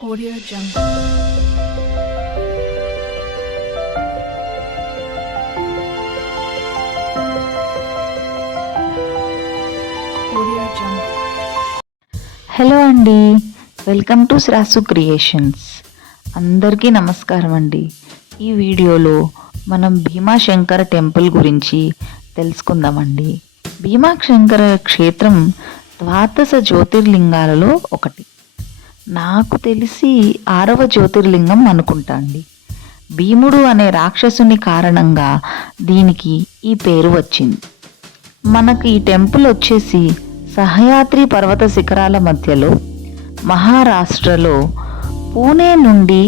Audio Jungle. Audio Jungle. Hello అండి, welcome to శ్రాసు creations. అందరికీ నమస్కారం అండి. ఈ వీడియోలో మనం భీమాశంకర టెంపుల్ గురించి తెలుసుకుందామండి. భీమాశంకర క్షేత్రం ద్వాదశ జ్యోతిర్లింగాలలో ఒకటి. నాకు తెలిసి 6వ జ్యోతిర్లింగం అనుకుంటా అండి. భీముడు అనే రాక్షసుని కారణంగా దీనికి ఈ పేరు వచ్చింది. మనకి ఈ టెంపుల్ వచ్చేసి సహయాద్రి పర్వత శిఖరాల మధ్యలో మహారాష్ట్రలో పూణే నుండి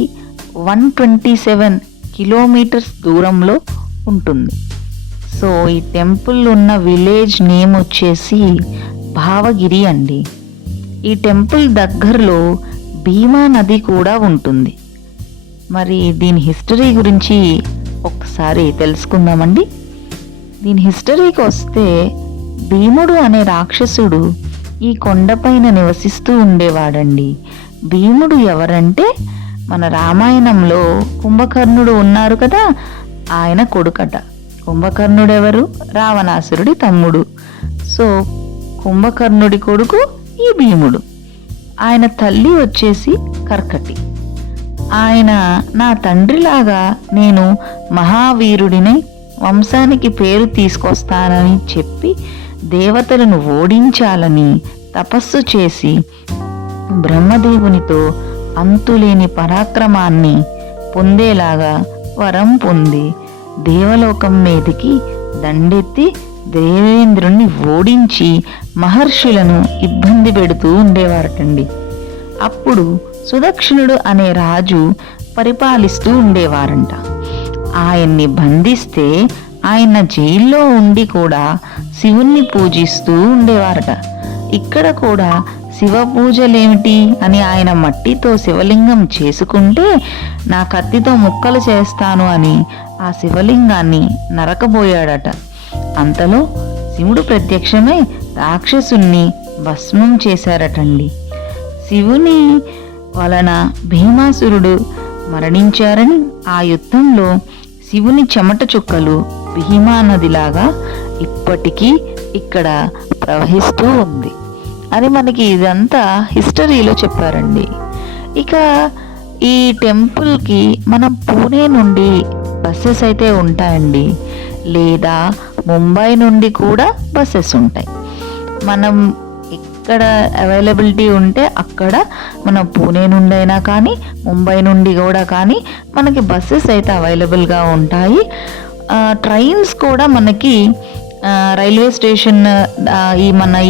127 కిలోమీటర్స్ దూరంలో ఉంటుంది. సో ఈ టెంపుల్ ఉన్న విలేజ్ నేమ్ వచ్చేసి భావగిరి అండి. ఈ టెంపుల్ దగ్గరలో భీమా నది కూడా ఉంటుంది. మరి దీని హిస్టరీ గురించి ఒకసారి తెలుసుకుందామండి. దీని హిస్టరీకి వస్తే, భీముడు అనే రాక్షసుడు ఈ కొండపైన నివసిస్తూ ఉండేవాడండి. భీముడు ఎవరంటే, మన రామాయణంలో కుంభకర్ణుడు ఉన్నారు కదా, ఆయన కొడుకట. కుంభకర్ణుడు ఎవరు? రావణాసురుడి తమ్ముడు. సో కుంభకర్ణుడి కొడుకు ఈ భీముడు. ఆయన తల్లి వచ్చేసి కర్కటి. ఆయన నా తండ్రిలాగా నేను మహావీరుడిని, వంశానికి పేరు తీసుకొస్తానని చెప్పి దేవతలను ఓడించాలని తపస్సు చేసి బ్రహ్మదేవునితో అంతులేని పరాక్రమాన్ని పొందేలాగా వరం పొంది దేవలోకం మీదికి దండెత్తి దేవేంద్రుణ్ణి ఓడించి మహర్షులను ఇబ్బంది పెడుతూ ఉండేవారటండి. అప్పుడు సుదక్షిణుడు అనే రాజు పరిపాలిస్తూ ఉండేవారంట. ఆయన్ని బంధిస్తే ఆయన జైల్లో ఉండి కూడా శివుణ్ణి పూజిస్తూ ఉండేవారట. ఇక్కడ కూడా శివ పూజలేమిటి అని ఆయన మట్టితో శివలింగం చేసుకుంటే, నా కత్తితో ముక్కలు చేస్తాను అని ఆ శివలింగాన్ని నరకబోయాడట. అంతలో శివుడు ప్రత్యక్షమై రాక్షసుణ్ణి భస్మం చేశారటండి. శివుని వలన భీమాసురుడు మరణించారని, ఆ యుద్ధంలో శివుని చెమట చుక్కలు భీమా నదిలాగా ఇప్పటికీ ఇక్కడ ప్రవహిస్తూ ఉంది అని మనకి ఇదంతా హిస్టరీలో చెప్పారండి. ఇక ఈ టెంపుల్కి మనం పూణే నుండి బస్సెస్ అయితే ఉంటాయండి, లేదా ముంబై నుండి కూడా బస్సెస్ ఉంటాయి. మనం ఎక్కడ అవైలబిలిటీ ఉంటే అక్కడ మనం పూణే నుండి అయినా కానీ, ముంబై నుండి కూడా కానీ మనకి బస్సెస్ అయితే అవైలబుల్గా ఉంటాయి. ట్రైన్స్ కూడా మనకి రైల్వే స్టేషన్,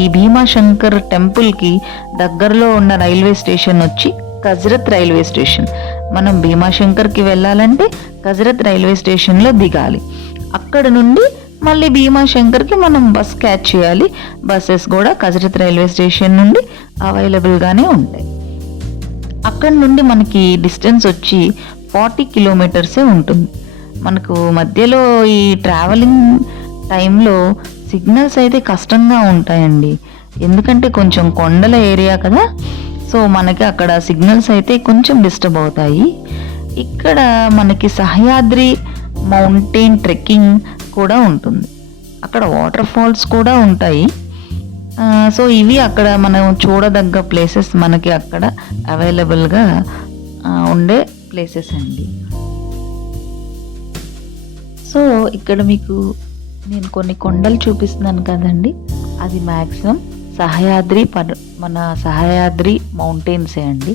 ఈ భీమాశంకర్ టెంపుల్కి దగ్గరలో ఉన్న రైల్వే స్టేషన్ వచ్చి కజ్రత్ రైల్వే స్టేషన్. మనం భీమాశంకర్కి వెళ్ళాలంటే కజ్రత్ రైల్వే స్టేషన్లో దిగాలి. అక్కడ నుండి మళ్ళీ భీమాశంకర్కి మనం బస్ క్యాచ్ చేయాలి. బస్సెస్ కూడా కజ్రత్ రైల్వే స్టేషన్ నుండి అవైలబుల్గానే ఉంటాయి. అక్కడ నుండి మనకి డిస్టెన్స్ వచ్చి 40 కిలోమీటర్సే ఉంటుంది. మనకు మధ్యలో ఈ ట్రావెలింగ్ టైంలో సిగ్నల్స్ అయితే కష్టంగా ఉంటాయండి, ఎందుకంటే కొంచెం కొండల ఏరియా కదా. సో మనకి అక్కడ సిగ్నల్స్ అయితే కొంచెం డిస్టర్బ్ అవుతాయి. ఇక్కడ మనకి సహయాద్రి మౌంటైన్ ట్రెక్కింగ్ కూడా ఉంటుంది. అక్కడ వాటర్ ఫాల్స్ కూడా ఉంటాయి. సో ఇవి అక్కడ మనం చూడదగ్గ ప్లేసెస్, మనకి అక్కడ అవైలబుల్గా ఉండే ప్లేసెస్ అండి. సో ఇక్కడ మీకు నేను కొన్ని కొండలు చూపిస్తున్నాను కదండి, అది మ్యాక్సిమం మన సహయాద్రి మౌంటైన్సే అండి.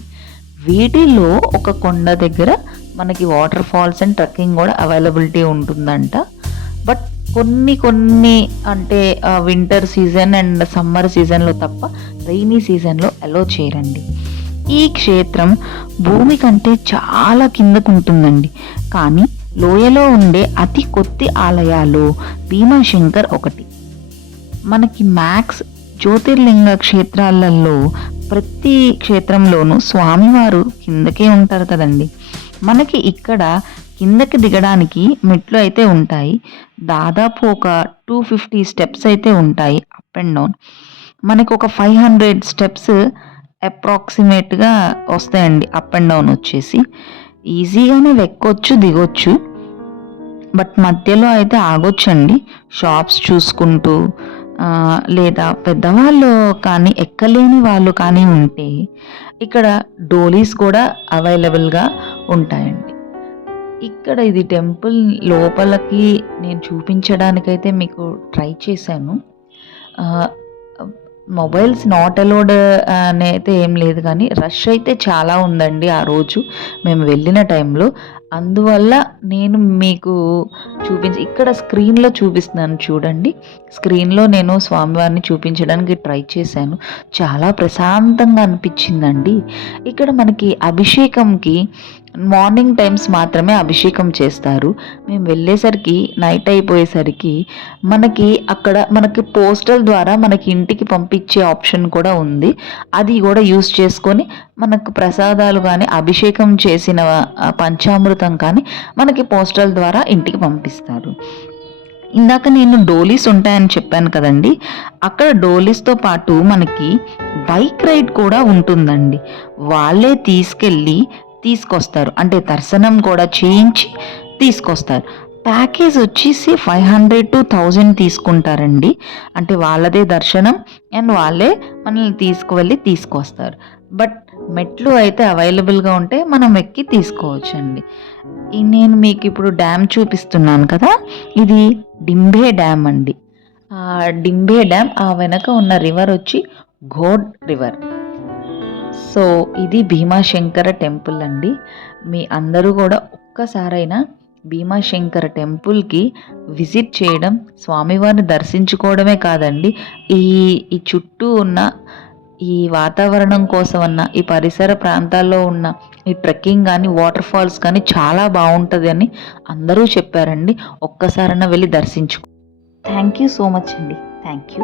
వీటిలో ఒక కొండ దగ్గర మనకి వాటర్ ఫాల్స్ అండ్ ట్రెక్కింగ్ కూడా అవైలబిలిటీ ఉంటుందంట. బట్ కొన్ని అంటే వింటర్ సీజన్ అండ్ సమ్మర్ సీజన్లో తప్ప రైనీ సీజన్లో అలో చేయరండి. ఈ క్షేత్రం భూమి కంటే చాలా కిందకు ఉంటుందండి, కానీ లోయలో ఉండే అతి కొద్ది ఆలయాలు భీమాశంకర్ ఒకటి. మనకి మ్యాక్స్ జ్యోతిర్లింగ క్షేత్రాలలో ప్రతి క్షేత్రంలోనూ స్వామివారు కిందకే ఉంటారు కదండి. మనకి ఇక్కడ కిందకి దిగడానికి మెట్లు అయితే ఉంటాయి. దాదాపు ఒక 250 స్టెప్స్ అయితే ఉంటాయి అప్ అండ్ డౌన్. మనకు ఒక 500 స్టెప్స్ అప్రాక్సిమేట్గా వస్తాయండి, అప్ అండ్ డౌన్ వచ్చేసి. ఈజీగానే ఎక్కొచ్చు దిగొచ్చు, బట్ మధ్యలో అయితే ఆగొచ్చండి షాప్స్ చూసుకుంటూ. లేదా పెద్దవాళ్ళు కానీ ఎక్కలేని వాళ్ళు కానీ ఉంటే ఇక్కడ డోలీస్ కూడా అవైలబుల్గా ఉంటాయండి. ఇక్కడ ఇది టెంపుల్ లోపలికి నేను చూపించడానికైతే మీకు ట్రై చేశాను. మొబైల్స్ నాట్ అలౌడ్ అని అయితే ఏం లేదు, కానీ రష్ అయితే చాలా ఉందండి ఆ రోజు మేము వెళ్ళిన టైంలో. అందువల్ల నేను మీకు ఇక్కడ స్క్రీన్లో చూపిస్తున్నాను చూడండి. స్క్రీన్లో నేను స్వామివారిని చూపించడానికి ట్రై చేశాను. చాలా ప్రశాంతంగా అనిపించిందండి. ఇక్కడ మనకి అభిషేకంకి మార్నింగ్ టైమ్స్ మాత్రమే అభిషేకం చేస్తారు. మేము వెళ్ళేసరికి నైట్ అయిపోయేసరికి మనకి పోస్టల్ ద్వారా మనకి ఇంటికి పంపించే ఆప్షన్ కూడా ఉంది. అది కూడా యూస్ చేసుకొని మనకు ప్రసాదాలు కానీ అభిషేకం చేసిన పంచామృతం కానీ మనకి పోస్టల్ ద్వారా ఇంటికి పంపిస్తారు. ఇందాక నేను డోలీస్ ఉంటాయని చెప్పాను కదండి, అక్కడ డోలీస్తో పాటు మనకి బైక్ రైడ్ కూడా ఉంటుందండి. వాళ్ళే తీసుకొస్తారు, అంటే దర్శనం కూడా చేయించి తీసుకొస్తారు. ప్యాకేజ్ వచ్చేసి 500 to 1000 తీసుకుంటారండి. అంటే వాళ్ళదే దర్శనం అండ్ వాళ్ళే మనల్ని తీసుకొస్తారు. బట్ మెట్లు అయితే అవైలబుల్గా ఉంటే మనం ఎక్కి తీసుకోవచ్చండి. నేను మీకు ఇప్పుడు డ్యామ్ చూపిస్తున్నాను కదా, ఇది డింబే డ్యామ్ అండి. డింబే డ్యామ్ ఆ వెనక ఉన్న రివర్ వచ్చి ఘోడ్ రివర్. సో ఇది భీమాశంకర టెంపుల్ అండి. మీ అందరూ కూడా ఒక్కసారైనా భీమాశంకర టెంపుల్కి విజిట్ చేయడం, స్వామివారిని దర్శించుకోవడమే కాదండి, ఈ చుట్టూ ఉన్న ఈ వాతావరణం కోసమన్న ఈ పరిసర ప్రాంతాల్లో ఉన్న ఈ ట్రెక్కింగ్ కానీ వాటర్ ఫాల్స్ కానీ చాలా బాగుంటుంది అని అందరూ చెప్పారండి. ఒక్కసారైనా వెళ్ళి దర్శించుకో. థ్యాంక్ యూ సో మచ్ అండి. Thank you.